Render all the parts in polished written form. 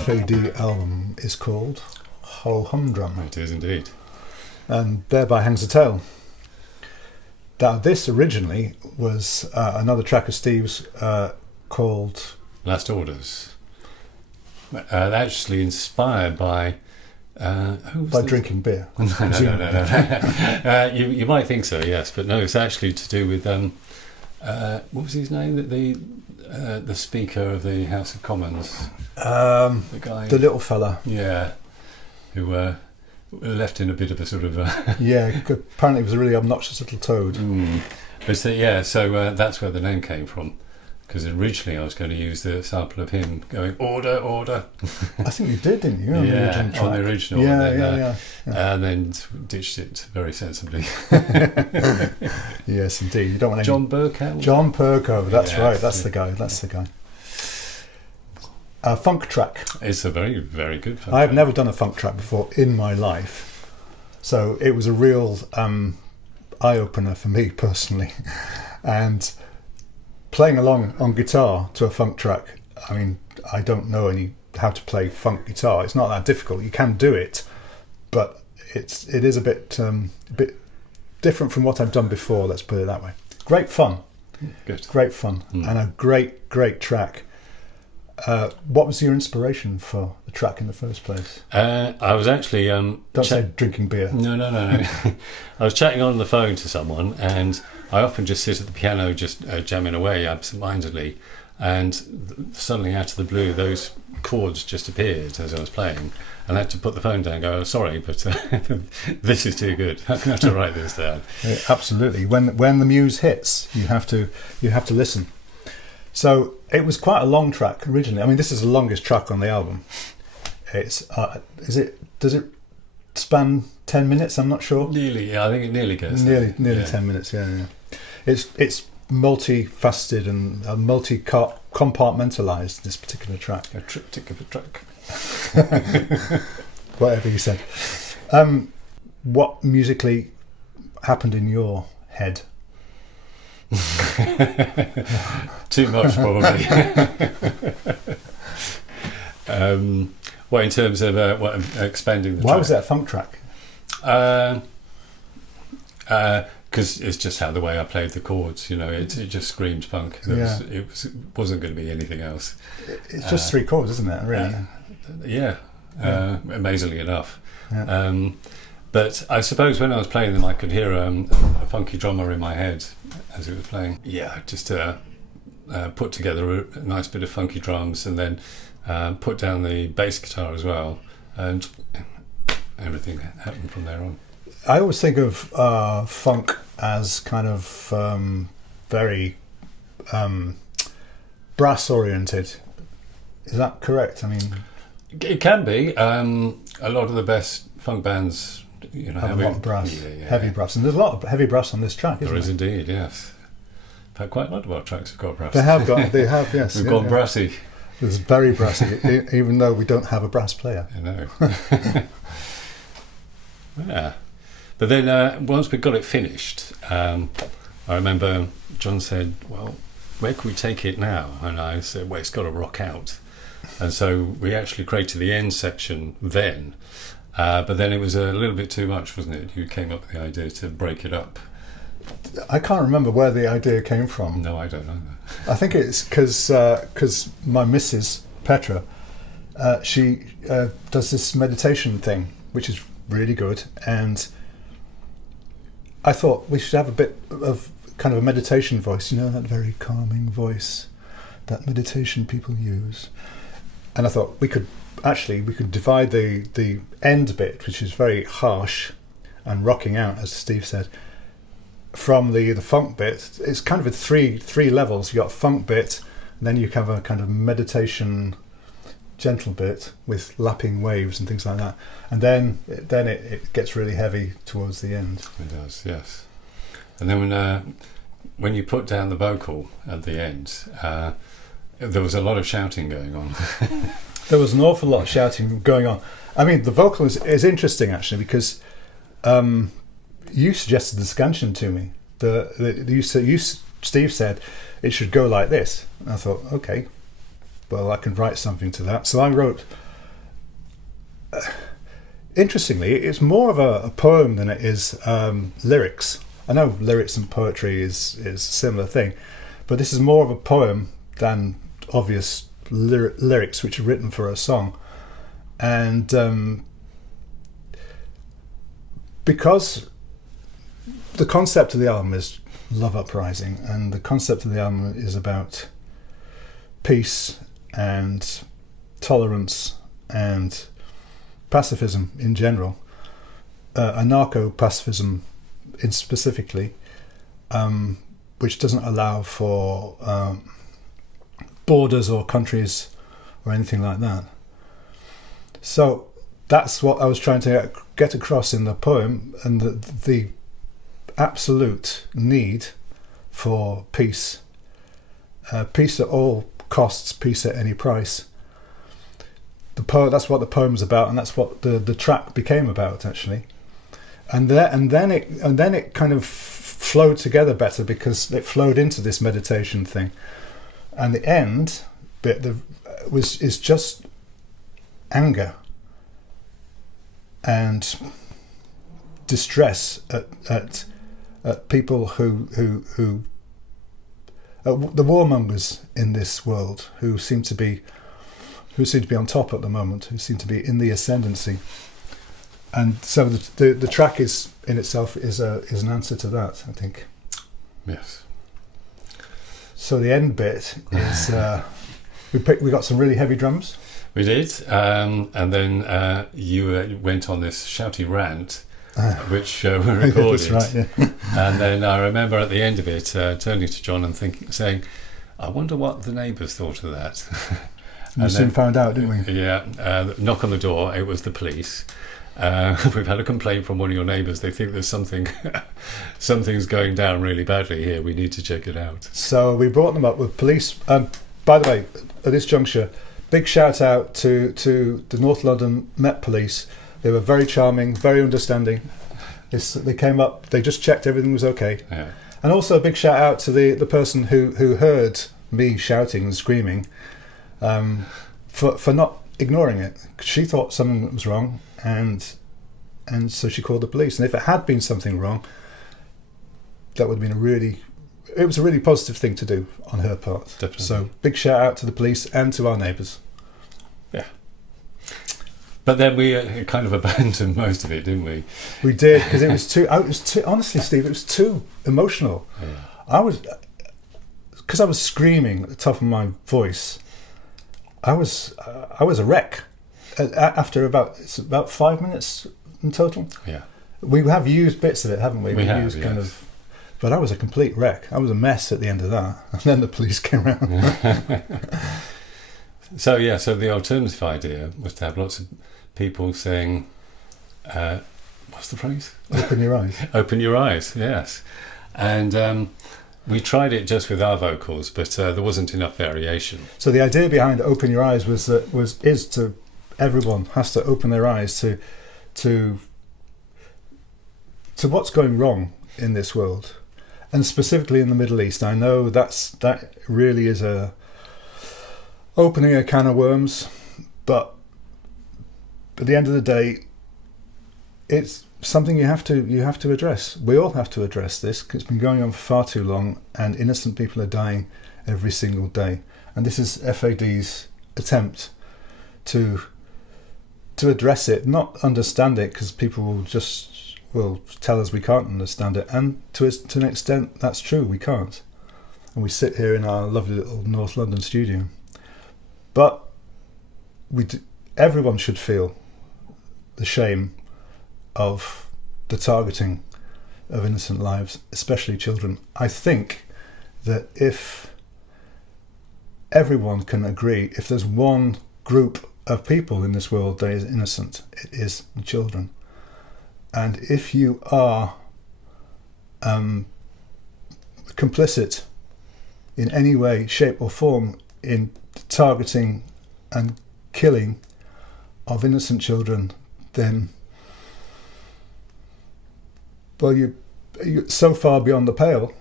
F.A.D. album is called Ho-Humdrum. It is indeed. And thereby hangs a tale. Now, this originally was another track of Steve's called Last Orders. Actually inspired by... drinking beer. No. You might think so, yes, but no, it's actually to do with... what was his name? The Speaker of the House of Commons. The guy... The little fella. Yeah. Who left in a bit of a sort of... yeah, apparently it was a really obnoxious little toad. But so that's where the name came from. Because originally I was going to use the sample of him going, order, order. I think you did, didn't you? On the original. Yeah. And then ditched it very sensibly. Yes, indeed. You don't want John Burkow? John Burkow, that's right. That's the guy. That's the guy. A funk track. It's a very, very good funk I've track. never done a funk track before in my life. So it was a real eye-opener for me personally. And playing along on guitar to a funk track, I mean, I don't know how to play funk guitar. It's not that difficult. You can do it, but it is a bit different from what I've done before. Let's put it that way. Great fun. Good. Great fun, and a great track. What was your inspiration for the track in the first place? I was actually... Don't say drinking beer. No. I was chatting on the phone to someone, and I often just sit at the piano just jamming away absent-mindedly, and suddenly out of the blue those chords just appeared as I was playing, and I had to put the phone down and go, oh, sorry, but this is too good. I'm going to have to write this down. Yeah, absolutely. When the muse hits, you have to listen. So it was quite a long track originally. I mean, this is the longest track on the album. It's does it span 10 minutes? I'm not sure. Nearly, yeah, I think it nearly goes. Nearly 10 minutes. Yeah. It's multifaceted and multi-compartmentalized. This particular track. A triptych of a track. Whatever you said. What musically happened in your head? Too much, probably. Well, in terms of expanding the track. Why was that a funk track? Because it's just how the way I played the chords. You know, it just screamed funk. It wasn't going to be anything else. It's just three chords, isn't it? Really? Amazingly enough. Yeah. But I suppose when I was playing them, I could hear a funky drummer in my head as it was playing. Yeah, just put together a nice bit of funky drums, and then put down the bass guitar as well, and everything happened from there on. I always think of funk as kind of very brass-oriented. Is that correct? I mean, it can be. A lot of the best funk bands, have a lot of brass, heavy Yeah. brass, and there's a lot of heavy brass on this track. There is indeed, yes. In fact, quite a lot of our tracks have got brass. They have, yes. We've gone brassy. It's very brassy, even though we don't have a brass player. I know. Yeah. But then once we got it finished, I remember John said, well, where can we take it now? And I said, well, it's got to rock out. And so we actually created the end section then. But then it was a little bit too much, wasn't it? You came up with the idea to break it up. I can't remember where the idea came from. No, I don't know. I think it's because my missus, Petra, she does this meditation thing, which is really good. And I thought we should have a bit of kind of a meditation voice, that very calming voice that meditation people use. And I thought we could divide the end bit, which is very harsh and rocking out, as Steve said, from the funk bit. It's kind of a three levels. You got a funk bit, and then you have a kind of meditation gentle bit with lapping waves and things like that, and then it gets really heavy towards the end. It does, yes. And then when you put down the vocal at the end, there was a lot of shouting going on. There was an awful lot of shouting going on. I mean, the vocal is interesting actually, because you suggested the scansion to me. Steve said it should go like this. And I thought, okay, well, I can write something to that. So I wrote interestingly, it's more of a poem than it is lyrics. I know lyrics and poetry is a similar thing, but this is more of a poem than obvious lyrics which are written for a song. And because the concept of the album is Love Uprising, and the concept of the album is about peace and tolerance and pacifism in general, anarcho-pacifism specifically, which doesn't allow for borders or countries or anything like that. So that's what I was trying to get across in the poem, and the absolute need for peace, peace at all costs, peace at any price. That's what the poem's about, and that's what the track became about, actually. And then it kind of flowed together better because it flowed into this meditation thing. And the end bit is just anger and distress at people who the warmongers in this world who seem to be on top at the moment, who seem to be in the ascendancy. And so the track is in itself is an answer to that, I think. Yes. So the end bit is we got some really heavy drums. We did, and then you went on this shouty rant, which we recorded. That's right, yeah. And then I remember at the end of it turning to John and saying, "I wonder what the neighbours thought of that." We soon found out, didn't we? Yeah. Knock on the door. It was the police. We've had a complaint from one of your neighbours. They think there's something's going down really badly here. We need to check it out. So we brought them up with police. By the way, at this juncture, big shout out to the North London Met Police. They were very charming, very understanding. They came up. They just checked everything was okay. Yeah. And also a big shout out to the person who heard me shouting and screaming, for not ignoring it. She thought something was wrong. And so she called the police. And if it had been something wrong, that would have been it was a really positive thing to do on her part. Definitely. So big shout out to the police and to our neighbours. Yeah. But then we kind of abandoned most of it, didn't we? We did, because it was too. Honestly, Steve, it was too emotional. Yeah. Because I was screaming at the top of my voice. I was a wreck. After about 5 minutes in total. Yeah. We have used bits of it, haven't we? We have, used yes. But I was a complete wreck. I was a mess at the end of that. And then the police came around. So the alternative idea was to have lots of people saying, what's the phrase? Open your eyes. Open your eyes, yes. And we tried it just with our vocals, but there wasn't enough variation. So the idea behind Open Your Eyes is to everyone has to open their eyes to what's going wrong in this world, and specifically in the Middle East. I know that really is opening a can of worms, but at the end of the day, it's something you have to address. We all have to address this, because it's been going on for far too long, and innocent people are dying every single day. And this is F.A.D's attempt to address it, not understand it, because people will tell us we can't understand it, and to an extent that's true, we can't. And we sit here in our lovely little North London studio, but everyone should feel the shame of the targeting of innocent lives, especially children. I think that if everyone can agree, if there's one group of people in this world that is innocent, it is the children. And if you are complicit in any way, shape or form in targeting and killing of innocent children, then you're so far beyond the pale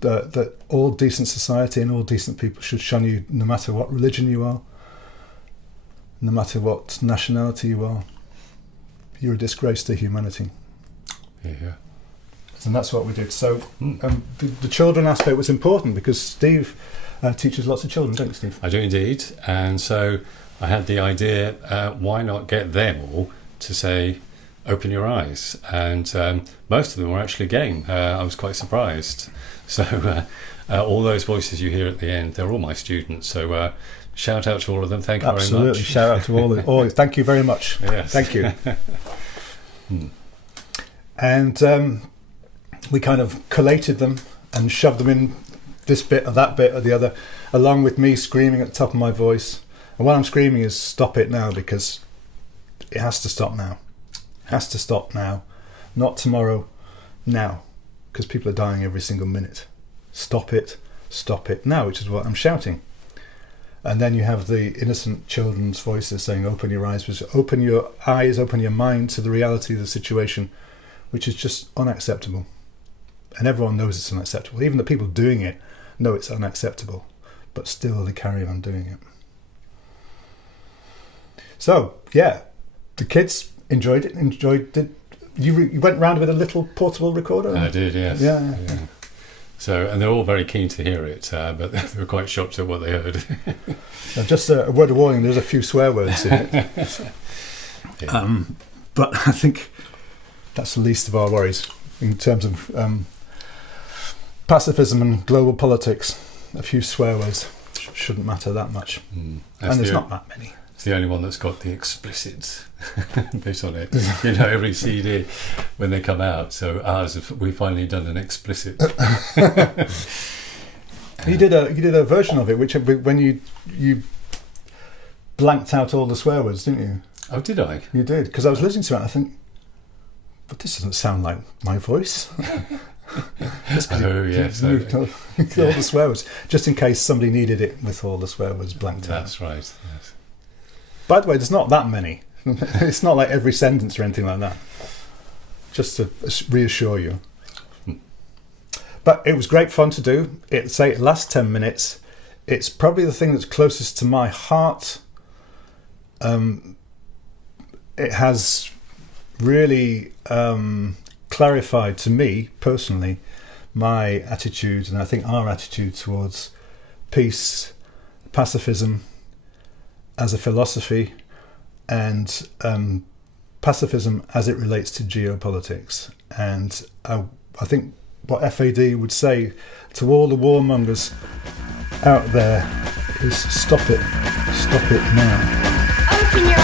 that all decent society and all decent people should shun you, no matter what religion you are, no matter what nationality you are. you're a disgrace to humanity. Yeah. And that's what we did. So the children aspect was important because Steve teaches lots of children, don't you, Steve? I do indeed. And so I had the idea, why not get them all to say, open your eyes? And most of them were actually game. I was quite surprised. So all those voices you hear at the end, they're all my students. So shout out to all of them. Thank you very much. Absolutely. Shout out to all. Thank you very much. Yes. Thank you. And we kind of collated them and shoved them in this bit or that bit or the other, along with me screaming at the top of my voice. And what I'm screaming is stop it now, because it has to stop now. It has to stop now. Not tomorrow, now. Because people are dying every single minute. Stop it now, which is what I'm shouting. And then you have the innocent children's voices saying, open your eyes, open your eyes, open your mind to the reality of the situation, which is just unacceptable. And everyone knows it's unacceptable. Even the people doing it know it's unacceptable, but still they carry on doing it. So, yeah, the kids enjoyed it. You went round with a little portable recorder? I did, yes. Yeah. So, and they're all very keen to hear it, but they were quite shocked at what they heard. Now, just a word of warning, there's a few swear words in it. Yeah. But I think that's the least of our worries in terms of pacifism and global politics. A few swear words shouldn't matter that much. And there's not that many. It's the only one that's got the explicit bit on it. You know, every CD when they come out. So ours, we finally done an explicit. You did a version of it, which when you blanked out all the swear words, didn't you? Oh, did I? You did, because I was listening to it and I think, but this doesn't sound like my voice. Oh, yes. Moved all the swear words, just in case somebody needed it with all the swear words blanked out. That's right, yes. By the way, there's not that many. It's not like every sentence or anything like that. Just to reassure you. But it was great fun to do. It lasts 10 minutes. It's probably the thing that's closest to my heart. It has really clarified to me personally my attitude, and I think our attitude towards peace, pacifism as a philosophy, and pacifism as it relates to geopolitics. And I think what F.A.D. would say to all the warmongers out there is stop it now. Open your